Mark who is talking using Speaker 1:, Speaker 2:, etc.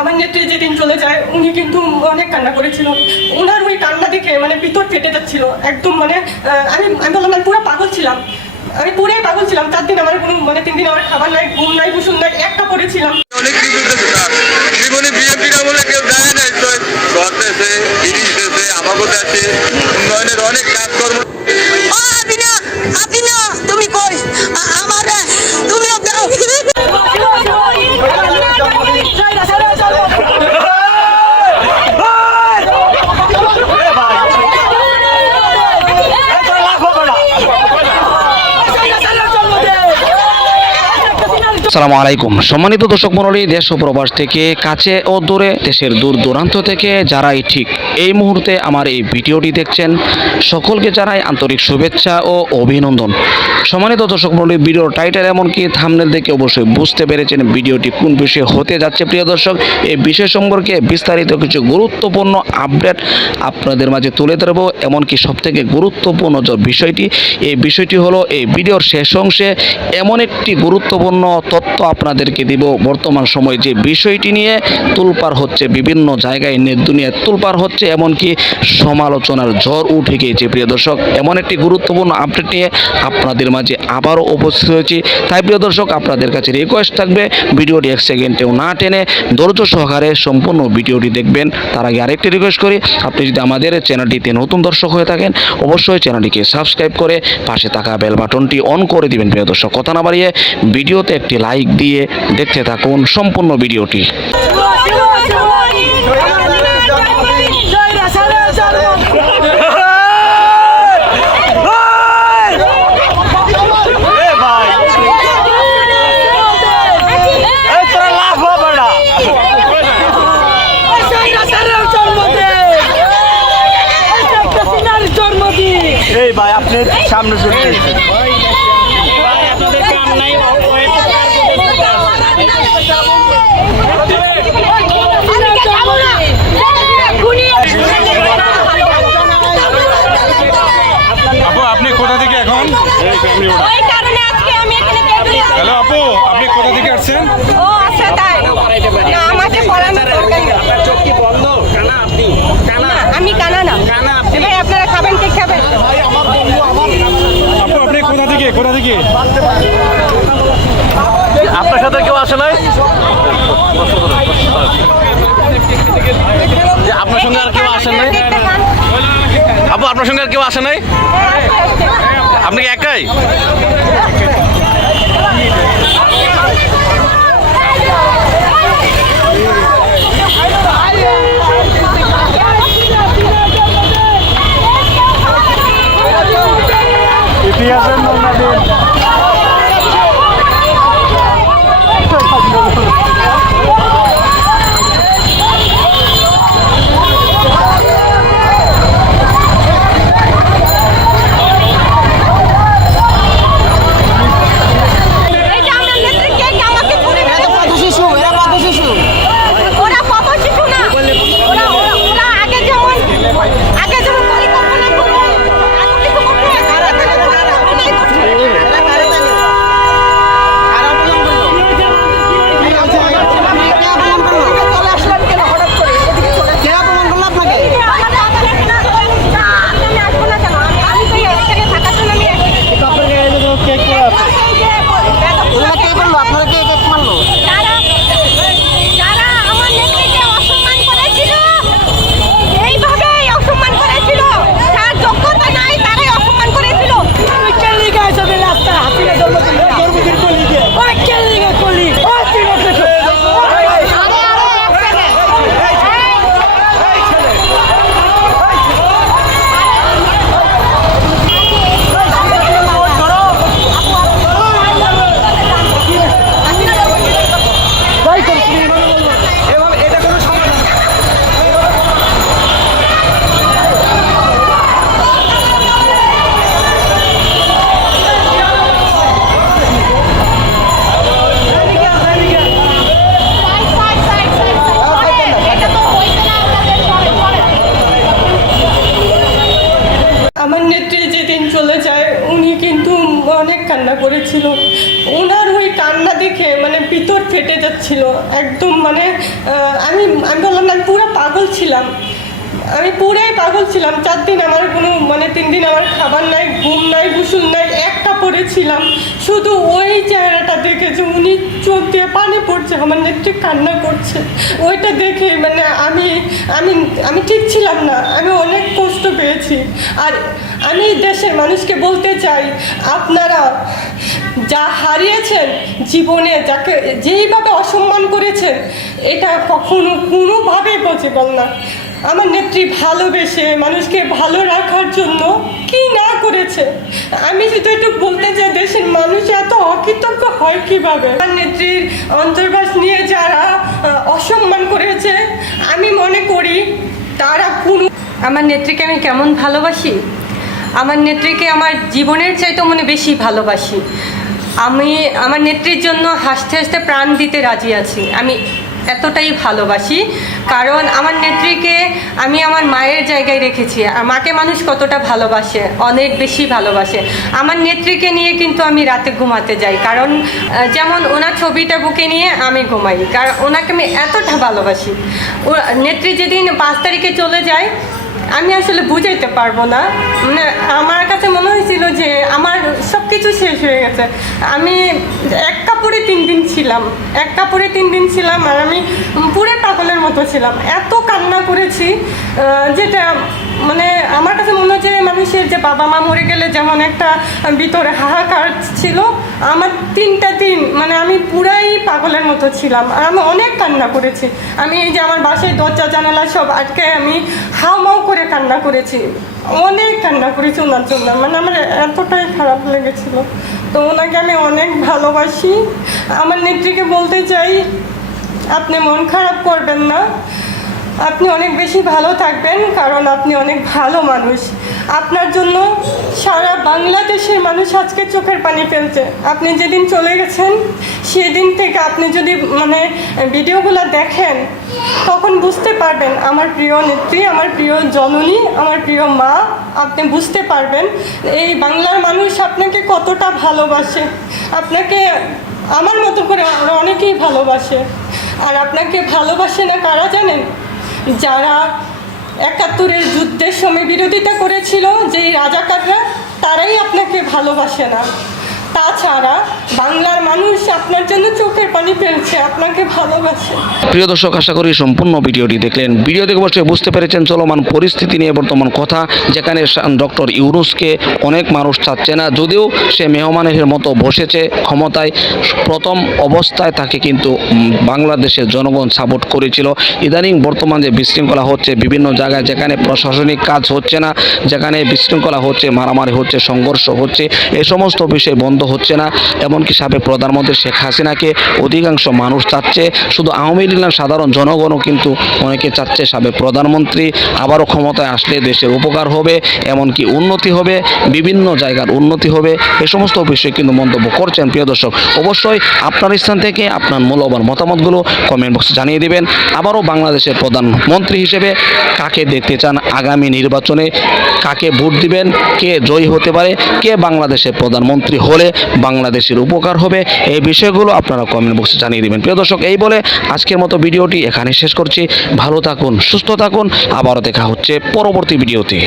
Speaker 1: আমার নেত্রী যেদিন চলে যায়, উনি কিন্তু অনেক কান্না করেছিল। ওনার ওই কান্না দেখে মানে ভিতর ফেটে যাচ্ছিল। একদম মানে আমি আমি বললাম, আমি পুরো পাগল ছিলাম। আমি পুরোই পাগল ছিলাম। চার দিন আমার কোনো মানে তিন দিন আমার খাবার নাই, ঘুম নাই, বসুন নাই, একটা পড়েছিলাম।
Speaker 2: সালামু আলাইকুম। সম্মানিত দর্শক মণ্ডলী, দেশ ও প্রবাস থেকে কাছে ও দূরে, দেশের দূর দূরান্ত থেকে যারাই ঠিক এই মুহূর্তে আমার এই ভিডিওটি দেখছেন, সকলকে জানাই আন্তরিক শুভেচ্ছা ও অভিনন্দন। সম্মানিত দর্শক মণ্ডলী, ভিডিওর টাইটেল এমনকি থামনেল দেখে অবশ্যই বুঝতে পেরেছেন ভিডিওটি কোন বিষয়ে হতে যাচ্ছে। প্রিয় দর্শক, এই বিষয় সম্পর্কে বিস্তারিত কিছু গুরুত্বপূর্ণ আপডেট আপনাদের মাঝে তুলে ধরবো। এমনকি সবথেকে গুরুত্বপূর্ণ যে বিষয়টি, এই বিষয়টি হলো এই ভিডিওর শেষ অংশে এমন একটি গুরুত্বপূর্ণ তথ্য আপনাদেরকে দিব। বর্তমান সময়ে যে বিষয়টি নিয়ে তুলপার হচ্ছে বিভিন্ন জায়গায় দুনিয়ায় তুলপার হচ্ছে, এমনকি সমালোচনার ঝড় উঠে গিয়েছে। প্রিয় দর্শক, এমন একটি গুরুত্বপূর্ণ আপডেট নিয়ে আপনাদের মাঝে আবারও উপস্থিত হয়েছি। তাই প্রিয় দর্শক, আপনাদের কাছে রিকোয়েস্ট থাকবে, ভিডিওটি এক সেকেন্ডেও না টেনে ধৈর্য সহকারে সম্পূর্ণ ভিডিওটি দেখবেন। তার আগে আরেকটি রিকোয়েস্ট করি, আপনি যদি আমাদের চ্যানেলটিতে নতুন দর্শক হয়ে থাকেন, অবশ্যই চ্যানেলটিকে সাবস্ক্রাইব করে পাশে থাকা বেল বাটনটি অন করে দিবেন। প্রিয় দর্শক, কথা না বাড়িয়ে ভিডিওতে একটি লাইক দিয়ে দেখতে থাকুন সম্পূর্ণ ভিডিওটি।
Speaker 3: এই ভাই আপনি সামনে চলে এসেছেন
Speaker 4: আপু আপনি কোথা থেকে এখন
Speaker 5: ওই কারণে আজকে আমি এখানে বের হয়ে আসছি।
Speaker 4: হ্যালো আপু আপনি কোথা থেকে আসছেন
Speaker 5: ও আচ্ছা তাই না আমাকে পড়ানোর দরকার নেই না, আমি কানা না এবার আপনারা খাবেন কি খাবেন
Speaker 4: আপু আপনি কোথা থেকে
Speaker 3: আপনার সাথে কেউ আসে নাই? আপনার সঙ্গে আর কেউ আসে নাই? আপু, আপনার সঙ্গে আর কেউ আসে নাই। আপনি কি একাই?
Speaker 1: যাচ্ছিল একদম মানে আমি আমি বললাম, না পুরো পাগল ছিলাম। আমি পুরাই পাগল ছিলাম, চার দিন আমার কোনো মানে তিন দিন আমার খাবার নাই, ঘুম নাই, গুসুল নাই, একটা পড়েছিলাম শুধু ওই চেহারাটা দেখেছে, উনি চোখ দিয়ে পানি পড়ছে, আমার নেত্রী কান্না করছে। ওইটা দেখে মানে আমি আমি আমি ঠিক ছিলাম না, আমি অনেক কষ্ট পেয়েছি। আর আমি দেশের মানুষকে বলতে চাই, আপনারা যা হারিয়েছেন জীবনে, যাকে যেইভাবে অসম্মান করেছেন, এটা কখনো কোনোভাবেই পসিবল না। আমার নেত্রী ভালোবেসে মানুষকে ভালো রাখার জন্য কি না করেছে? আমি শুধু একটু বলতে চাই, দেশের মানুষ এত অকৃতজ্ঞ হয় কীভাবে? আমার নেত্রীর অন্তর্বাস নিয়ে যারা অসম্মান করেছে, আমি মনে করি তারা কোনো
Speaker 6: আমার নেত্রীকে আমি কেমন ভালোবাসি? আমার নেত্রীকে আমার জীবনের চাইতে মনে বেশি ভালোবাসি। আমি আমার নেত্রীর জন্য হাসতে হাসতে প্রাণ দিতে রাজি আছি। আমি এতটাই ভালোবাসি। কারণ আমার নেত্রীকে আমি আমার মায়ের জায়গায় রেখেছি। মাকে মানুষ কতটা ভালোবাসে, অনেক বেশি ভালোবাসে। আমার নেত্রীকে নিয়ে কিন্তু আমি রাতে ঘুমাতে যাই। কারণ যেমন ওনার ছবিটা বুকে নিয়ে আমি ঘুমাই। কারণ ওনাকে আমি এতটা ভালোবাসি। নেত্রী যেদিন পাঁচ তারিখে চলে যায় আমি আসলে বুঝাইতে পারব না। মানে আমার কাছে মনে হয়েছিল যে আমার সব কিছু শেষ হয়ে গেছে। আমি এক কাপড়ে তিন দিন ছিলাম। এক কাপড়ে তিন দিন ছিলাম আর আমি পুরে পাগলের মতো ছিলাম। এত কান্না করেছি যেটা মানে আমার কাছে মনে হচ্ছে মানুষের যে বাবা মা মরে গেলে যেমন একটা ভিতরে হাহাকার ছিল, আমার তিনটা দিন মানে আমি পুরাই পাগলের মতো ছিলাম। আর আমি অনেক কান্না করেছি। আমি এই যে আমার বাসায় দরজা, জানালা সব আটকে আমি হাওমাও করে কান্না করেছি। অনেক কান্না করেছি ওনার জন্য। মানে আমার এতটাই খারাপ লেগেছিল। তো ওনাকে আমি অনেক ভালোবাসি। আমার নেত্রীকে বলতে চাই, আপনি মন খারাপ করবেন না। আপনি অনেক বেশি ভালো থাকবেন, কারণ আপনি অনেক ভালো মানুষ। আপনার জন্য সারা বাংলাদেশের মানুষ আজকে চোখের পানি ফেলছে। আপনি যেদিন চলে গেছেন, সেদিন থেকে আপনি যদি মানে ভিডিওগুলো দেখেন, তখন বুঝতে পারবেন আমার প্রিয় নেত্রী, আমার প্রিয় জননী, আমার প্রিয় মা, আপনি বুঝতে পারবেন এই বাংলার মানুষ আপনাকে কতটা ভালোবাসে। আপনাকে আমার মতো করে আরও অনেকেই ভালোবাসে। আর আপনাকে ভালোবাসে না কারা জানেন? যারা একাত্তরের যুদ্ধের সময় বিরোধিতা করেছিল যেই রাজাকাররা তারাই আপনাকে ভালোবাসে না। তাছাড়া বাংলার মানুষ আপনার জন্য চোখের পানি ফেলছে, আপনাকে ভালোবাসে।
Speaker 2: প্রিয় দর্শক, আশা করি সম্পূর্ণ ভিডিওটি দেখলেন। ভিডিও দেখে অবশ্যই বুঝতে পেরেছেন চলমান পরিস্থিতি নিয়ে বর্তমান কথা। যেখানে ডক্টর ইউনুসকে অনেক মানুষ চাচ্ছে না, যদিও সে মেহমানের মতো বসেছে ক্ষমতায়। প্রথম অবস্থায় তাকে কিন্তু বাংলাদেশের জনগণ সাপোর্ট করেছিল। ইদানিং বর্তমান যে বিশৃঙ্খলা হচ্ছে বিভিন্ন জায়গায়, যেখানে প্রশাসনিক কাজ হচ্ছে না, যেখানে বিশৃঙ্খলা হচ্ছে, মারামারি হচ্ছে, সংঘর্ষ হচ্ছে এই সমস্ত বিষয় বন্ধ হচ্ছে না, এমনকি সাবেক প্রধানমন্ত্রী শেখ হাসিনাকে অধিকাংশ মানুষ চাচ্ছে। শুধু আওয়ামী লীগ না, সাধারণ জনগণও কিন্তু অনেকে চাচ্ছে সাবেক প্রধানমন্ত্রী আবারও ক্ষমতায় আসলে দেশের উপকার হবে, এমনকি উন্নতি হবে, বিভিন্ন জায়গার উন্নতি হবে। এ সমস্ত বিষয়ে কিন্তু মন্তব্য করছেন প্রিয় দর্শক। অবশ্যই আপনার স্থান থেকে আপনার মূল্যবান মতামতগুলো কমেন্ট বক্সে জানিয়ে দেবেন। আবারও বাংলাদেশের প্রধানমন্ত্রী হিসেবে কাকে দেখতে চান আগামী নির্বাচনে? কাকে ভোট দিবেন? কে জয়ী হতে পারে? কে বাংলাদেশের প্রধানমন্ত্রী হলে বাংলাদেশের উপকার হবে। এই বিষয়গুলো আপনারা কমেন্ট বক্সে জানিয়ে দেবেন। প্রিয় দর্শক, এই বলে আজকের মতো ভিডিওটি এখানে শেষ করছি। ভালো থাকুন, সুস্থ থাকুন। আবারও দেখা হচ্ছে পরবর্তী ভিডিওতে।